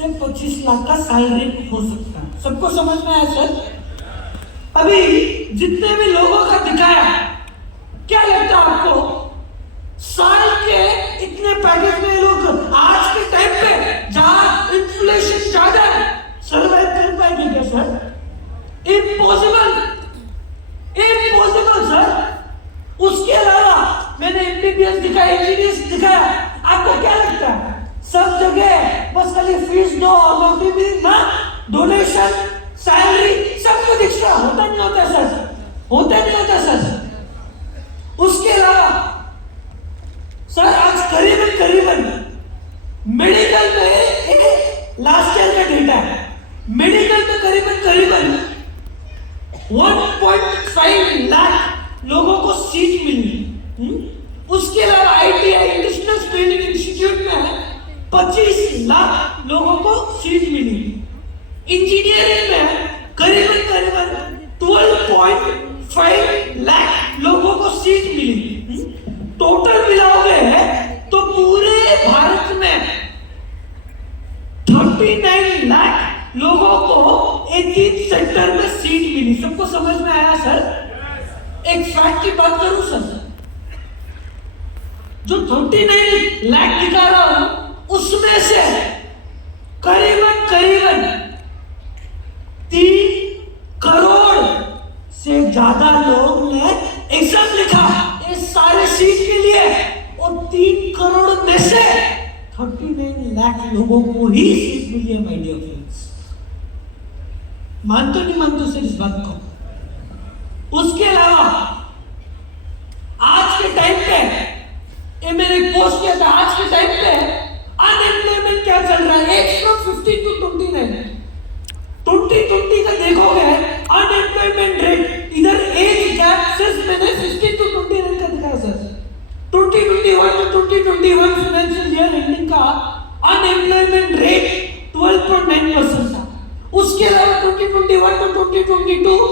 से 25 लाख का सैलरी हो सकता है। सबको समझ में आया सर? अभी जितने भी लोगों का दिखाया, क्या लगता है आपको साल के इतने पैकेज में लोग आज के टाइम पे जहां इन्फ्लेशन ज्यादा है सर्वाइव कर पाएंगे क्या सर? Impossible, impossible sir. उसके अलावा मैंने एमबीबीएस दिखाया, इंजीनियर्स दिखाया, आपको क्या लगता है सब जगह बस खाली फीस दो और नौकरी मिली ना? डोनेशन, सैलरी, सब कुछ एक्स्ट्रा होता नहीं होता सर, होता नहीं होता सर। उसके अलावा सर आज करीबन मेडिकल में लास्ट ईयर का डेटा है, मेडिकल में करीबन 1.5 लाख लोगों को सीट मिली। उसके अलावा ITI इंडस्ट्रियल ट्रेनिंग इंस्टीट्यूट में 25 लाख लोगों को सीट मिली। इंजीनियरिंग में करीबन 12.5 लाख लोगों को सीट मिली। टोटल मिलाओगे तो पूरे भारत में 39 लाख लोगों को एक ही सेक्टर में सीट मिली। सबको समझ में आया सर? एक फैक्ट की बात करूं सर, जो 39 लाख दिखा रहा हूं उसमें से करीबन 3 करोड़ से ज्यादा लोग ने एग्जाम लिखा इस सारे सीट के लिए, और 3 करोड़ में से 39 लाख लोगों को ही सीट मिली है। माय डियर फ्रेंड्स, मानते नहीं मानते सर इस बात को? उसके अलावा आज के टाइम पे, ये मैंने पोस्ट किया था, आज के टाइम पे अनएम्प्लॉयमेंट क्या चल रहा है? As from 15 to 29। 2020 का देखोगे अनएम्प्लॉयमेंट रेट, इधर एज गैप सिर्फ मैंने 15 to 29 का दिखाया sir. 2021 to 2021 financial year ending का अनएम्प्लॉयमेंट रेट 12.9% था। उसके अलावा 2021 to 2022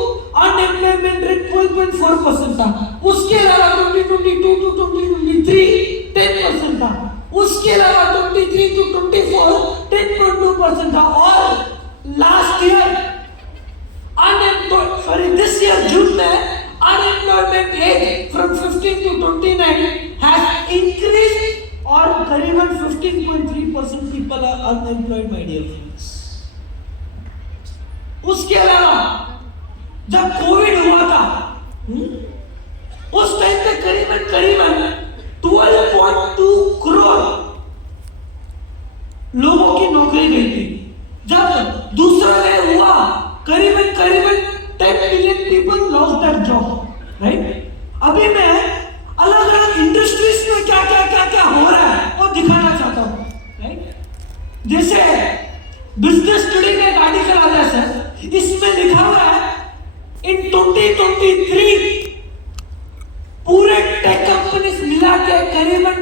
अनएम्प्लॉयमेंट रेट 12.4% था। उसके अलावा 2022 to 2023 10% था। उसके अलावा 23 to 24 10.2% था। और लास्ट ईयर दिस ईयर जून में unemployment age from 15 to 29 has increased और करीबन 15.3% people are unemployed, my dear friends। उसके अलावा जब कोविड हुआ था उस टाइम पे करीबन 12.2 करोड़ लोगों की नौकरी गई थी। जब दूसरा वेव हुआ करीबन 10 million people lost their job, right? अभी मैं अलग अलग इंडस्ट्रीज में क्या हो रहा है वो दिखाना चाहता हूं, राइट? जैसे बिजनेस टुडे का एक आर्टिकल आता है सर, इसमें लिखा हुआ है इन 2023 पूरे टेक कंपनीज मिला के करीबन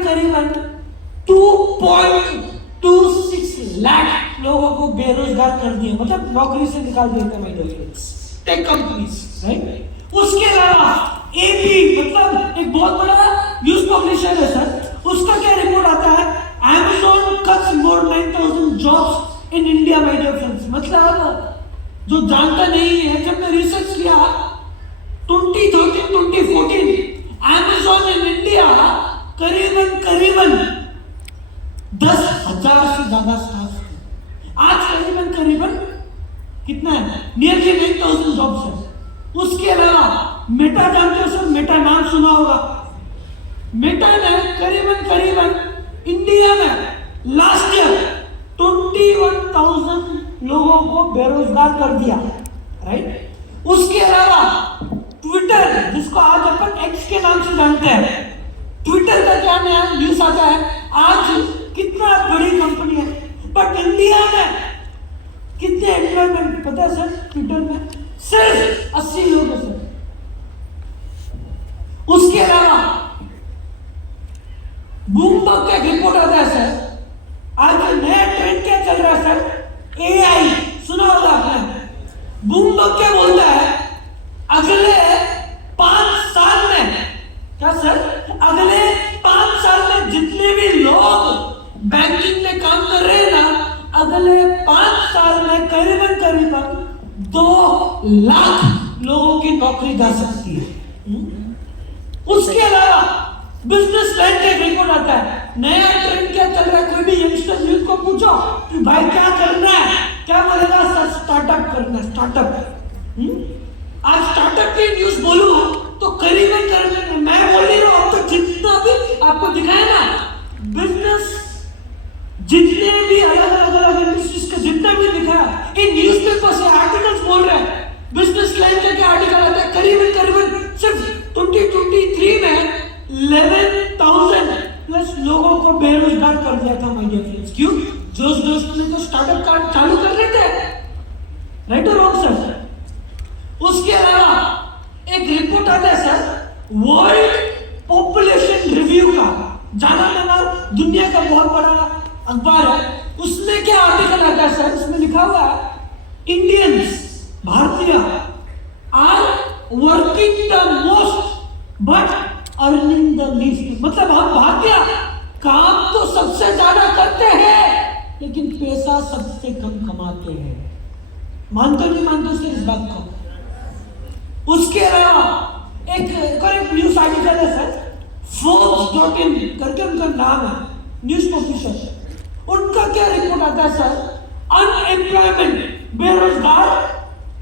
2.26 लाख लोगों को बेरोजगार कर दिया, मतलब नौकरी से निकाल दिया था, my dear friends, tech companies, right? उसके अलावा AP मतलब एक बहुत बड़ा न्यूज पब्लिशर है सर, उसका क्या रिपोर्ट आता है? Amazon cuts more 9,000 jobs in India, my dear friends। मतलब जो जानता नहीं है, जब मैं रिसर्च किया 2013-2014 Amazon in India करीबन 10,000 से ज्यादा स्टाफ थे। आज करीबन कितना है? नियरली 9,000 जॉब्स है। उसके अलावा मेटा जानते हो सर? मेटा नाम सुना होगा। मेटा ने करीबन इंडिया में लास्ट ईयर 21,000 लोगों को बेरोजगार कर दिया, राइट? उसके अलावा ट्विटर, जिसको आज अपन एक्स के नाम से जानते हैं, ट्विटर का क्या नया न्यूज आता है? आज कितना बड़ी कंपनी है, बट इंडिया में कितने एम्प्लॉयमेंट पता है सर? ट्विटर में सिर्फ 80 लोग हैं सर। उसके अलावा ब्लूमबर्ग का रिपोर्ट आता है सर, आज नया ट्रेंड क्या चल रहा है सर? AI, सुना होगा आपने। ब्लूमबर्ग क्या बोलता है? अगले 5 साल में, क्या सर? अगले 5 साल में जितने भी लोग बैंकिंग में काम कर रहे हैं ना, अगले 5 साल में करीबन 2 लाख लोगों की नौकरी जा सकती है। उसके अलावा बिजनेस लैंड का रिपोर्ट आता है, नया ट्रेंड क्या चल रहा है। कोई भी यंगस्टर यूथ को पूछो कि भाई क्या करना है, क्या बोलेगा? सर स्टार्टअप करना है, स्टार्टअप। आज स्टार्टअप की न्यूज बोलूं तो करीबन मैं बोल रही हूं, अब तक जितना भी आपको दिखाया ना, बिजनेस जितने भी अलग इंडस्ट्रीज का जितना भी दिखाया, इन न्यूज़पेपर से आर्टिकल्स बोल रहे हैं। बिजनेस लाइन का क्या आर्टिकल आता है, करीबन सिर्फ 2023 में 11,000 प्लस लोगों को बेरोजगार कर दिया था। माय डियर फ्रेंड्स, क्यों? जोश ने तो स्टार्टअप कार्ड चालू कर लेते हैं, राइट और रॉन्ग सर? उसके अलावा एक रिपोर्ट आता है सर, वर्ल्ड पॉपुलेशन रिव्यू का, जाना माना दुनिया का बहुत बड़ा अखबार है। उसमें क्या आर्टिकल आता है सर? उसमें लिखा हुआ है, इंडियंस, भारतीय are working the most but earning the least. मतलब हम भारतीय काम तो सबसे ज्यादा करते हैं लेकिन पैसा सबसे कम कमाते हैं। मानते नहीं मानते सर इस बात को? उसके अलावा एक न्यूज आर्टिकल है सर, Forbes.in करके उनका नाम है, न्यूज पब्लिशर। उनका क्या रिपोर्ट आता है सर, अनएम्प्लॉयमेंट, बेरोजगार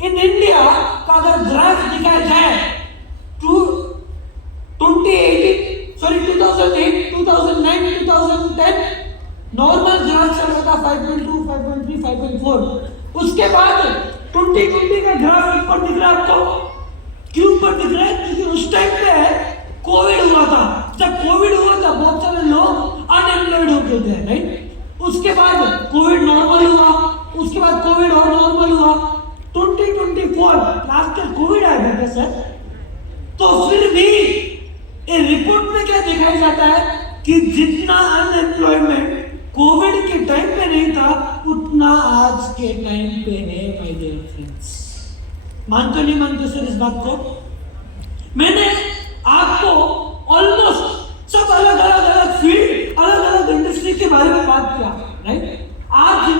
इन इंडिया का अगर ग्राफ दिखाया जाए 2008, 2009, 2010 नॉर्मल ग्राफ चल रहा था 5.2, 5.3, 5.4। उसके बाद 2020 का ग्राफ ऊपर दिख रहा है आपको। क्यों ऊपर दिख रहा है? क्योंकि उस टाइम पे कोविड हुआ था। जब कोविड हुआ था बहुत सारे लोग अनएम्प्लॉयड हो गए थे, राइट? उसके बाद कोविड नॉर्मल हुआ, उसके बाद कोविड और नॉर्मल हुआ। 2024 लास्ट ईयर कोविड आया था सर। तो फिर भी ये रिपोर्ट में क्या दिखाया जाता है कि जितना अनएम्प्लॉयमेंट कोविड के टाइम पे नहीं था उतना आज के टाइम पे है। माय डियर फ्रेंड्स, मानते नहीं मानते सर इस बात को? मैंने आपको ऑलमोस्ट सब अलग फील्ड, अलग इंडस्ट्री के बारे में बात किया, राइट? आज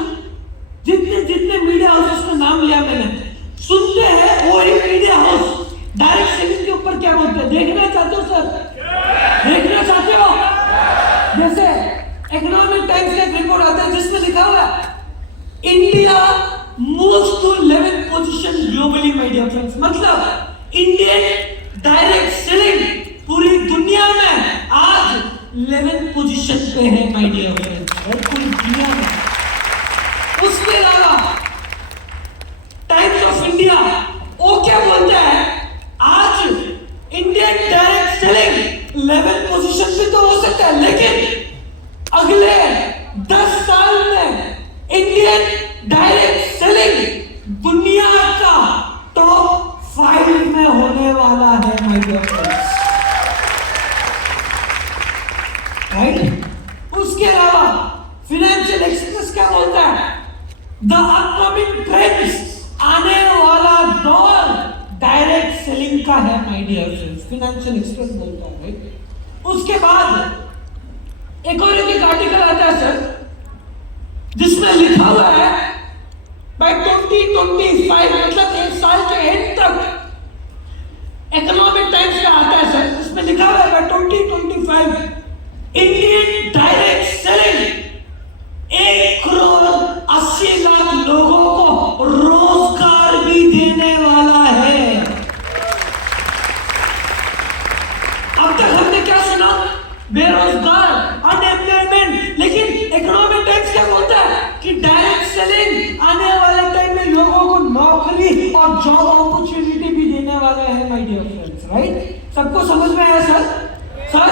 जितने मीडिया हाउसेस का नाम लिया मैंने, सुनते हैं वो ही मीडिया हाउस डायरेक्ट सेलिंग के ऊपर क्या बोलते हैं। देखना चाहते हो सर? देखना चाहते हो? जैसे इकोनॉमिक टाइम्स का एक रिपोर्ट आता है जिसमें लिखा हुआ है, India moves to 11th position globally. My dear friends, मतलब इंडियन डायरेक्ट सेलिंग पूरी दुनिया में आज 11th पोजीशन पे है। माय डियर फ्रेंड्स, पूरी दुनिया में। उसके अलावा टाइम्स ऑफ इंडिया वो क्या बोलता है, आज Indian direct selling 11th position पे तो हो सकता है, लेकिन अगले 10 साल में इंडियन डायरेक्ट सेलिंग दुनिया का टॉप 5 में होने वाला है। My dear friends, right? उसके अलावा फाइनेंशियल एक्सप्रेस क्या बोलता है, द अपकमिंग ट्रेंड्स, आने वाला दौर डायरेक्ट सेलिंग का है। My dear friends, financial express बोलता है, राइट? उसके बाद एक और एक आर्टिकल आता है सर जिसमें लिखा हुआ है बाय 2025, मतलब एक साल के एंड तक। इकोनॉमिक टाइम्स का आता है सर, उसमें लिखा हुआ है बाय 2025 इंडियन डायरेक्ट सेलिंग 1,80,00,000 लोगों को रोजगार भी देने वाला है। अब तक हमने क्या सुना? बेरोजगार, अनएम्प्लॉयमेंट, लेकिन इकोनॉमिक टाइम्स क्या बोलता है कि डायरेक्ट सेलिंग आने वाले टाइम में लोगों को नौकरी और जॉब अपॉर्चुनिटी भी देने वाला है। My dear friends, right? सबको समझ में आया सर? सर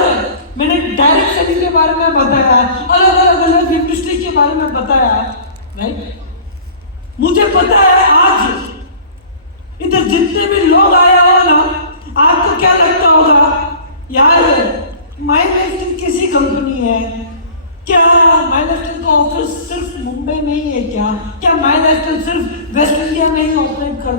मैंने डायरेक्ट सेलिंग के बारे में बताया, अलग इंडस्ट्री के बारे में बताया, राइट? मुझे पता है आज इधर जितने भी लोग आए हो ना, आपको क्या लगता होगा, यार माय लाइफस्टाइल किसी कंपनी है क्या? माय लाइफस्टाइल का ऑफिस सिर्फ मुंबई में ही है क्या? क्या माय लाइफस्टाइल सिर्फ वेस्ट इंडिया में ही ऑपरेट करता